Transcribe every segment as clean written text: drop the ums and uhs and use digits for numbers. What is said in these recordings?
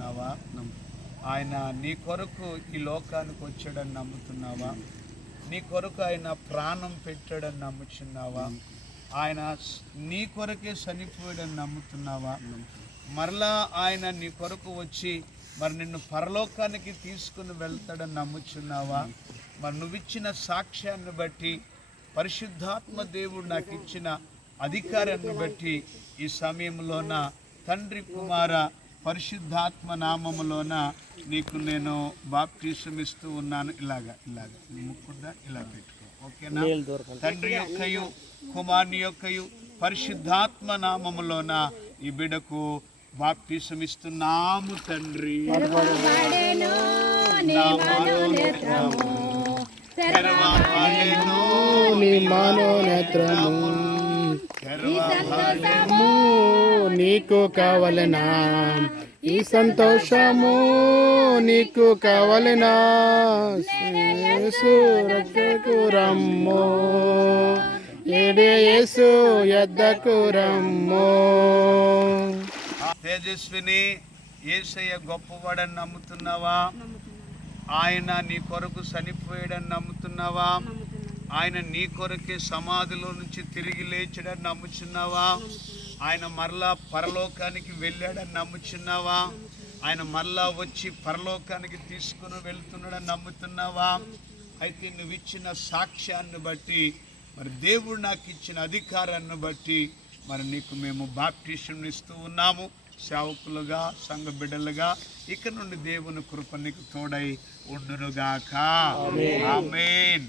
నమ్ముతున్నావా? ఆయన నీ కొరకు ఈ లోకానికి వచ్చాడని నమ్ముతున్నావా? నీ కొరకు ఆయన ప్రాణం పెట్టాడని నమ్ముచున్నావా? ఆయన నీ కొరకే చనిపోయాడని నమ్ముతున్నావా? మరలా ఆయన నీ కొరకు వచ్చి మరి నిన్ను పరలోకానికి తీసుకుని వెళ్తాడని నమ్ముచున్నావా? మరి నువ్విచ్చిన సాక్ష్యాన్ని బట్టి, పరిశుద్ధాత్మ దేవుడు నాకు ఇచ్చిన అధికారాన్ని బట్టి ఈ సమయంలోన తండ్రి కుమార పరిశుద్ధాత్మ నామములోన నీకు నేను బాప్టిజం ఇస్తూ ఉన్నాను. ఇలాగా ముక్కుదా ఇలా పెట్టుకో, ఓకేనా? తండ్రి యొక్కయు కుమారుని యొక్కయు పరిశుద్ధాత్మ నామములోన ఈ బిడ్డకు బాప్టిజం ఇస్తున్నాము తండ్రి. నీకు కావలనా ఈ సంతోషము, నీకు కావలనా రక్షకు రమ్మో, ఏడే యేసు యొద్దకు రమ్మో. తేజస్విని, యేసయ్య గొప్పవాడని నమ్ముతున్నావా? ఆయన నీ కొరకు చనిపోయాడని నమ్ముతున్నావా? ఆయన నీ కొరకే సమాధిలో నుంచి తిరిగి లేచాడని నమ్ముచున్నావా? ఆయన మరలా పరలోకానికి వెళ్ళాడని నమ్ముచున్నావా? ఆయన మరలా వచ్చి పరలోకానికి తీసుకుని వెళ్తున్నాడని నమ్ముతున్నావా? అయితే నువ్వు ఇచ్చిన సాక్ష్యాన్ని బట్టి, మరి దేవుడు నాకు ఇచ్చిన అధికారాన్ని బట్టి మరి నీకు మేము బాప్టిజం ఇస్తూ ఉన్నాము. సేవకులుగా, సంఘ బిడ్డలుగా ఇక నుండి దేవుని కృప నీకు తోడై ఉండునుగాక. ఆమేన్.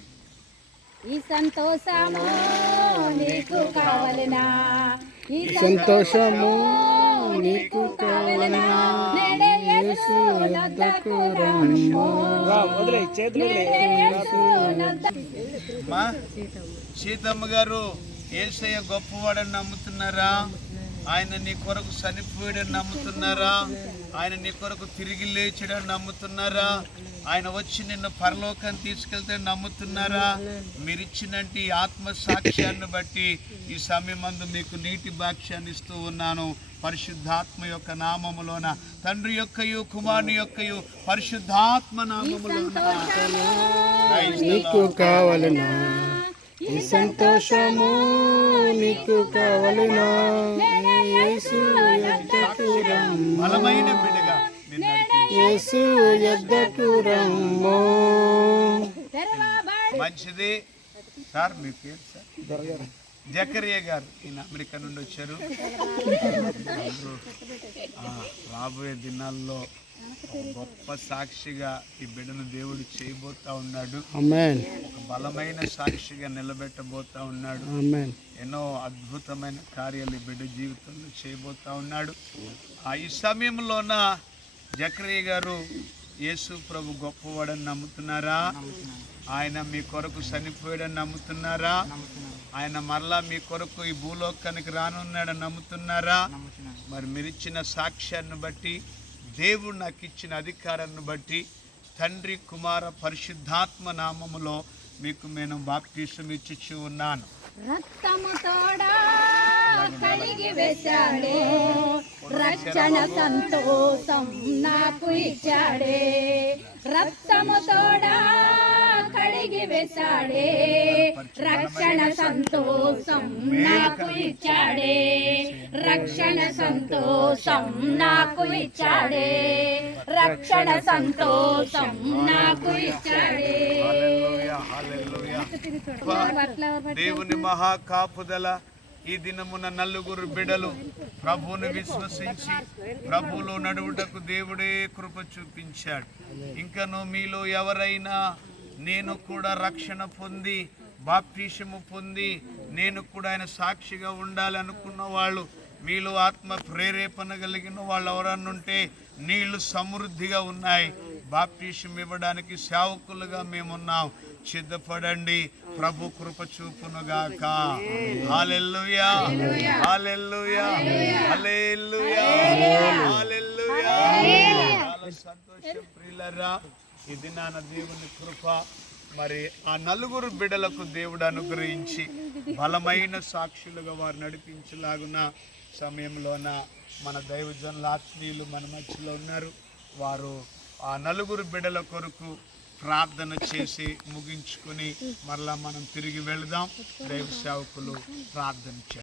ఈ సంతోషము నీకు కావలనా, ఈ సంతోషము నీకు కావలనా, యేసు యొద్దకు రమ్మో. సీతమ్మ గారు, యేసయ్య గొప్పవాడని నమ్ముతున్నారా? ఆయన నీ కొరకు చనిపోయాడని నమ్ముతున్నారా? ఆయన నీ కొరకు తిరిగి లేచాడని నమ్ముతున్నారా? ఆయన వచ్చి నిన్ను పరలోకాన్ని తీసుకెళ్తే నమ్ముతున్నారా? మీరిచ్చినట్టు ఈ ఆత్మ సాక్ష్యాన్ని బట్టి ఈ సమయమందు మీకు నీటి భాక్ష్యాన్ని ఇస్తూ ఉన్నాను. పరిశుద్ధాత్మ యొక్క నామములోన, తండ్రి యొక్కయు కుమారుని యొక్కయు పరిశుద్ధాత్మ నామములోన నీకు కావలనా ఈ సంతోషము, నీకు కావలనా యేసు యొద్దకు రమ్మో, బలమైన బిడ్డగా యేసు యొద్దకు రమ్మో. మంచిది సార్. మీ పేరు సార్? జకరియా గారు. ఈయన అమెరికా నుండి వచ్చారు. రాబోయే దినాల్లో గొప్ప సాక్షిగా ఈ బిడ్డను దేవుడు చేయబోతా ఉన్నాడు. ఒక బలమైన సాక్షిగా నిలబెట్టబోతా ఉన్నాడు. ఎన్నో అద్భుతమైన కార్యాలు ఈ బిడ్డ జీవితంలో చేయబోతా ఉన్నాడు. ఈ సమయంలోన జకరియా గారు, యేసు ప్రభు గొప్పవాడని నమ్ముతున్నారా? ఆయన మీ కొరకు చనిపోయాడని నమ్ముతున్నారా? ఆయన మరలా మీ కొరకు ఈ భూలోకానికి రానున్నాడని నమ్ముతున్నారా? మరి మీరిచ్చిన సాక్ష్యాన్ని బట్టి, దేవుడు నాకు ఇచ్చిన అధికారాన్ని బట్టి, తండ్రి కుమార పరిశుద్ధాత్మ నామములో మీకు నేను బాప్టిజం ఇచ్చి ఉన్నాను. రక్తము తోడా కడిగి వేశాడే, రక్షణ సంతోషం నాకు ఇచ్చాడే. రక్తము తోడా కడిగి వేశాడే, రక్షణ సంతోషం నాకు ఇచ్చాడే. రక్షణ సంతోషం నాకు ఇచ్చాడే, రక్షణ సంతోషం నాకు ఇచ్చాడే. దేవుని మహా కాపుదల ఈ దినమున నలుగురు బిడలు ప్రభువుని విశ్వసించి ప్రభువులో నడువుటకు దేవుడే కృప చూపించాడు. ఇంకను మీలో ఎవరైనా నేను కూడా రక్షణ పొంది బాప్టిజము పొంది నేను కూడా ఆయన సాక్షిగా ఉండాలనుకున్న వాళ్ళు, మీలో ఆత్మ ప్రేరేపణ కలిగిన వాళ్ళు ఎవరన్నుంటే నీళ్లు సమృద్ధిగా ఉన్నాయి, బాప్టిజం ఇవ్వడానికి సేవకులుగా మేమున్నాం. సిద్ధపడండి, ప్రభు కృప చూపునుగాక. హల్లెలూయా, హల్లెలూయా, హల్లెలూయా, హల్లెలూయా. చాలా సంతోషం ప్రియులారా. ఈ దినాన దేవుని కృప మరి ఆ నలుగురు బిడలకు దేవుడు అనుగ్రహించి బలమైన సాక్షులుగా వారు నడిపించలాగున సమయంలోన మన దైవజనుల ఆత్మీయులు మన మధ్యలో ఉన్నారు. వారు ఆ నలుగురు బిడ్డల కొరకు ప్రార్థన చేసి ముగించుకుని మరలా మనం తిరిగి వెళదాం. దైవ సేవకులు ప్రార్థన చేస్తారు.